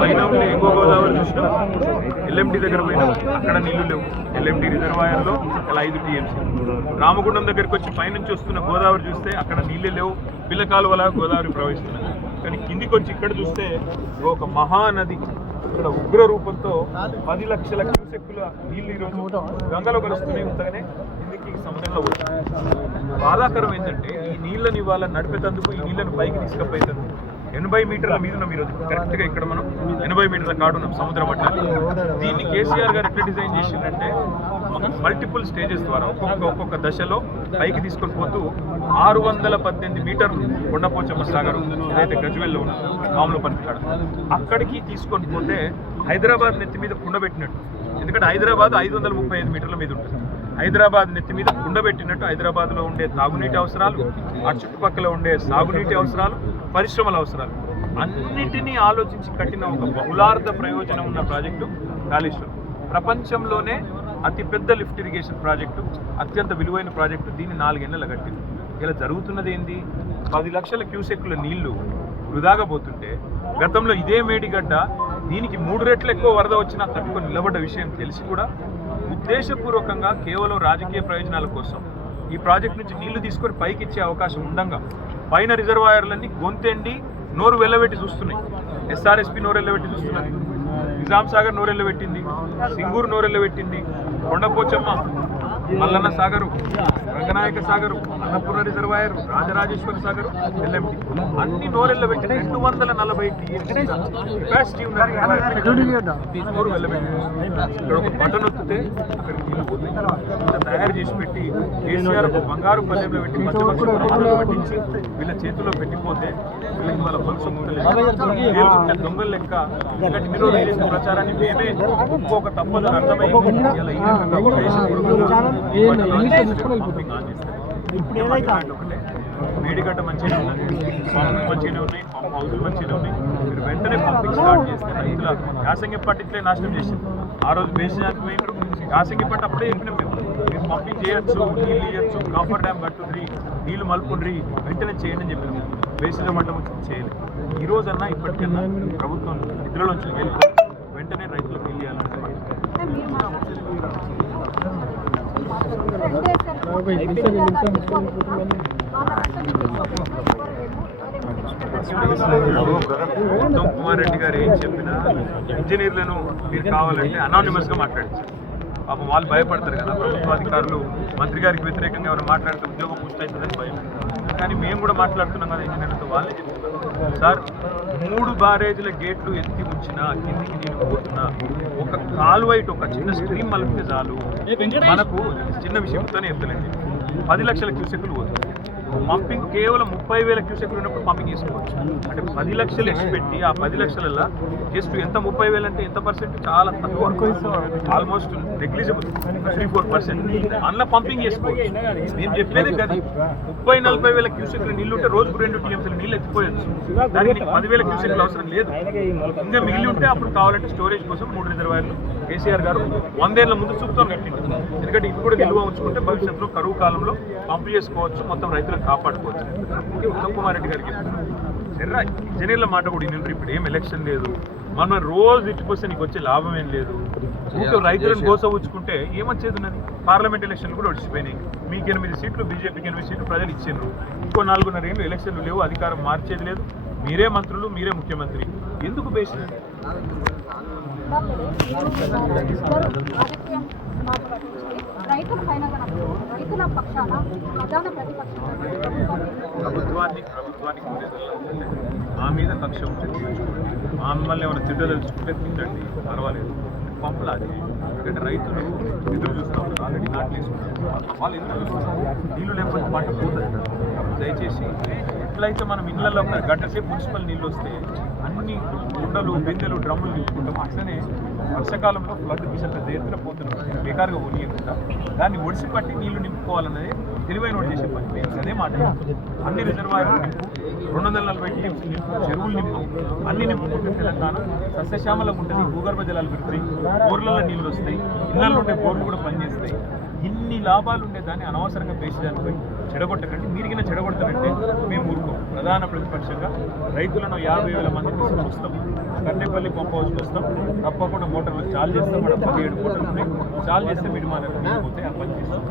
పైన ఉండే ఎగువ గోదావరి చూసినా ఎల్ఎండి దగ్గర పోయినా అక్కడ నీళ్లు లేవు. ఎల్ఎండి రిజర్వాయర్లో ఇలా 5 టీఎంసీ. రామగుండం దగ్గరికి వచ్చి పైనుంచి వస్తున్న గోదావరి చూస్తే అక్కడ నీళ్ళే లేవు. పిల్లకాలువలా గోదావరి ప్రవహిస్తున్నది. కానీ కిందికి వచ్చి ఇక్కడ చూస్తే ఒక మహానది ఇక్కడ ఉగ్ర రూపంతో 10 లక్షల క్యూసెక్కుల నీళ్లు ఈరోజు గంగలో కలుస్తూనే ఉంటగానే కిందికి సముద్రంలో వస్తుంది. బాధాకరం ఏంటంటే ఈ నీళ్ళని ఇవాళ నడిపేటందుకు ఈ నీళ్ళను పైకి తీసుకపోయేందుకు 80 మీటర్ల మీద ఉన్నాం ఈరోజు. కరెక్ట్గా ఇక్కడ మనం 80 మీటర్ల కాడు ఉన్నాం సముద్ర మట్టాన్ని. దీన్ని కేసీఆర్ గారు ఎట్లా డిజైన్ చేసిందంటే మల్టిపుల్ స్టేజెస్ ద్వారా ఒక్కొక్క దశలో పైకి తీసుకొని పోతూ 618 మీటర్లు కొండపోచమ్మ సాగర్ ఏదైతే గజ్వేల్లో ఉన్న మామూలుపల్లి కాడ అక్కడికి తీసుకొని పోతే హైదరాబాద్ నెత్తి మీద కుండబెట్టినట్టు. ఎందుకంటే హైదరాబాద్ 535 మీటర్ల మీద ఉంటుంది. హైదరాబాద్ నెత్తి మీద కుండబెట్టినట్టు హైదరాబాద్లో ఉండే తాగునీటి అవసరాలు, ఆ చుట్టుపక్కల ఉండే సాగునీటి అవసరాలు, పరిశ్రమల అవసరాలు అన్నిటినీ ఆలోచించి కట్టిన ఒక బహుళార్థ ప్రయోజనం ఉన్న ప్రాజెక్టు కాళేశ్వరం. ప్రపంచంలోనే అతిపెద్ద లిఫ్ట్ ఇరిగేషన్ ప్రాజెక్టు, అత్యంత విలువైన ప్రాజెక్టు. దీన్ని 4 ఏళ్ళ కట్టింది. ఇలా జరుగుతున్నది ఏంది? 10 లక్షల క్యూసెక్కుల నీళ్లు వృధాగా పోతుంటే గతంలో ఇదే మేడిగడ్డ దీనికి 3 రెట్లు ఎక్కువ వరద వచ్చినా తట్టుకొని నిలబడ్డ విషయం తెలిసి కూడా ఉద్దేశపూర్వకంగా కేవలం రాజకీయ ప్రయోజనాల కోసం ఈ ప్రాజెక్ట్ నుంచి నీళ్లు తీసుకొని పైకి ఇచ్చే అవకాశం ఉండగా పైన రిజర్వాయర్లన్నీ గొంతెండి నోరు వెళ్ళబెట్టి చూస్తున్నాయి. ఎస్ఆర్ఎస్పి నోరు వెళ్ళబెట్టి చూస్తున్నది, నిజాం సాగర్ నోరెళ్ళ పెట్టింది, సింగూరు నోరెళ్ళ పెట్టింది, కొండపోచమ్మ, మల్లన్న సాగరు, రంగనాయక సాగరు, అన్నపూర్ణ రిజర్వాయర్, రాజరాజేశ్వర సాగరు, ఎల్ఎండి అన్ని నోరెళ్ళ పెట్టి 240 టీఎంసీ కెపాసిటీ నోరు వెళ్ళబెట్టి ఇక్కడ ఒక బటన్ వస్తే అక్కడికి నీళ్ళు పోతాయి. ఇంత తయారు చేసి పెట్టి కేసీఆర్ ఒక బంగారు పల్లెంలో పెట్టి మధ్యపక్షులు పట్టించి వీళ్ళ చేతిలో పెట్టిపోతే వీళ్ళకి వాళ్ళ మనసు ముట్టలేదు. దొంగల లెక్క ఇలాంటి మీరు చేసిన ప్రచారాన్ని మేమే ఇంకొక తప్పదని అర్థమై ఇలా ఈ మేడిగడ్డ మంచిగా ఉన్నది, పంపులు మంచిగానే ఉన్నాయి, పంప్ హౌజులు మంచిగానే ఉన్నాయి. మీరు వెంటనే పంపింగ్ స్టార్ట్ చేస్తే రైతుల యాసంగి పంట ఇట్లే నాశనం చేసింది. ఆ రోజు బేసినానికి పోయినారు, యాసంగి పంట అప్పుడే చెప్పినాం మేము, మీరు పంపింగ్ చేయొచ్చు, నీళ్ళు ఇవ్వచ్చు, కాఫర్ డ్యామ్ కట్టుండ్రి, నీళ్ళు మలుపుండ్రి, వెంటనే చేయండి అని చెప్పినాం. బేసిన పంట చేయలేదు. ఈ రోజన్నా ఇప్పటికన్నా ప్రభుత్వం నిధులలోంచి వెళ్ళి వెంటనే రైతులకు నీళ్ళు ఇవ్వాలంటే ఉత్తమ్ కుమార్ రెడ్డి గారు ఏం చెప్పినా ఇంజనీర్లను మీరు కావాలంటే అనానిమస్గా మాట్లాడించారు. పాపం వాళ్ళు భయపడతారు కదా, ప్రభుత్వ అధికారులు మంత్రి గారికి వ్యతిరేకంగా ఎవరు మాట్లాడితే ఉద్యోగం పూర్తి అవుతుందని భయం. కానీ మేము కూడా మాట్లాడుతున్నాం కదా ఇంజనీర్లతో, వాళ్ళే చెప్తున్నారు సార్ 3 బారేజీల గేట్లు ఎత్తి ఉంచినా కిందికి నీళ్ళు పోతున్నా ఒక కాలువైట్ ఒక చిన్న స్ట్రీమ్ మలిపితే చాలు మనకు చిన్న విషయంతోనే ఎత్తలేదు 10 లక్షల క్యూసెక్కులు పోతుంది. పంపింగ్ కేవలం 30,000 క్యూసెక్కులు ఉన్నప్పుడు పంపింగ్ చేసుకోవచ్చు. అంటే 10 లక్షలు ఎక్స్ పెట్టి ఆ 10 లక్షలలో జస్ట్ ఎంత 30,000 అంటే ఎంత పర్సెంట్? చాలా తక్కువ, ఆల్మోస్ట్ నెగ్లిజిబుల్, 3-4%. అందులో పంపింగ్ చేసుకోవచ్చు. నేను చెప్పేది కదా 30,000-40,000 క్యూసెక్లు నీళ్ళు ఉంటే రోజుకు 2 టీఎంసీలు నీళ్ళు ఎత్తిపోయచ్చు. దానికి 10,000 క్యూసెక్లు అవసరం లేదు. ఇంకా మిగిలి ఉంటే అప్పుడు కావాలంటే స్టోరేజ్ కోసం 3 రిజర్వాయర్లు కేసీఆర్ గారు 100 ఏళ్ల ముందు చూపుతాను కట్టింది. ఎందుకంటే ఇప్పుడు నిల్వ ఉంచుకుంటే భవిష్యత్తులో కరువు కాలంలో పంపు చేసుకోవచ్చు, మొత్తం రైతులను కాపాడుకోవచ్చు. ఉత్తమ్ కుమార్ రెడ్డి గారికి చెప్తున్నారు, ఇంజనీర్ల మాట కూడా ఇంజనీర్ ఇప్పుడు ఏం ఎలక్షన్ లేదు, మనం రోజు ఇచ్చిపోతే నీకు వచ్చే లాభం ఏం లేదు, రైతులను గోసవుచ్చుకుంటే ఏమొచ్చేది ఉన్నది? పార్లమెంట్ ఎలక్షన్లు కూడా వచ్చిపోయినాయి. మీకు 8 సీట్లు, బీజేపీకి 8 సీట్లు ప్రజలు ఇచ్చిండ్రు. ఇంకో 4.5 ఏళ్ళు ఎలక్షన్లు లేవు, అధికారం మార్చేది లేదు, మీరే మంత్రులు, మీరే ముఖ్యమంత్రి. ఎందుకు బేసి ప్రభుత్వానికి మా మీద కక్ష ఉంటుంది. మమ్మల్ని ఏమైనా తిట్టదలుచుకుంటే తిట్టండి, పర్వాలేదు, పంపులు అది. ఎందుకంటే రైతులు ఎదురు చూస్తూ ఉంటారు, ఆల్రెడీ నాట్లు వేసుకుంటారు, వాళ్ళు ఎదురు చూస్తారు, నీళ్ళు లేకపోతే పంట పోతుంది. దయచేసి ఎట్లయితే మనం ఇళ్లలో ఒక గంట సేపు మున్సిపల్ నీళ్ళు వస్తే అన్ని కుండలు, బిందెలు, డ్రమ్ములు నింపుకుంటాం, అట్లనే వర్షాకాలంలో ఫ్లడ్ మిషన్ పెద్ద ఎత్తున పోతున్నాం, బేకారుగా ఒనియకుండా దాన్ని ఒడిసిపట్టి నీళ్లు నింపుకోవాలన్నది తెలివైన వాడు చేసే పని. మేము అదే మాట, అన్ని రిజర్వాయర్లు నింపు, 240 టీఎంసీ నింపు, చెరువులు నింపు, అన్ని నింపుకుంటే తెలంగాణ సస్యశ్యామలకు ఉంటుంది, భూగర్భ జలాలు పెరుగుతాయి, బోర్లలో నీళ్ళు వస్తాయి, ఇళ్లలో ఉండే బోర్లు కూడా పనిచేస్తాయి. ఇన్ని లాభాలు ఉండేదాన్ని అనవసరంగా పేసేదానిపై చెడగొట్టకండి. మీరిగిన చెడగొడతారంటే మేము ఊరుకోం. ప్రధాన ప్రతిపక్షంగా రైతులను 50,000 మందిని తీసుకొస్తాం. కన్నెపల్లి పంప్ హౌస్కి వస్తాం, తప్పకుండా మోటార్లు చాలు చేస్తాం. మనం 17 మోటార్లు ఉన్నాయి, చాలు చేస్తే మిడిమానకు పోతే ఆ పని చేస్తాం.